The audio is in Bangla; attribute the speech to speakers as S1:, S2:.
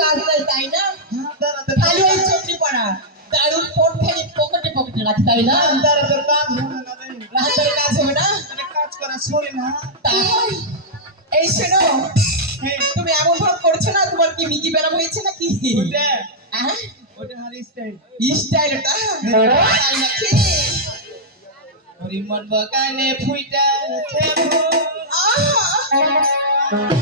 S1: কাজ তাই না?
S2: হ্যাঁ, কাজ।
S1: রাতের কাজ হবে না?
S2: কাজ করা না।
S1: এই শোনো
S2: হ্যাঁ।
S1: তুমি এমন ভাব করছ না তোমার কি মিকি বেরাম হয়েছে নাকি? হ্যাঁ?
S2: ওটা হার স্টাইল
S1: স্টাইল ওটা তাই নাকি
S2: হরিমন বাগানে ফুইটা আছে।
S1: আহা!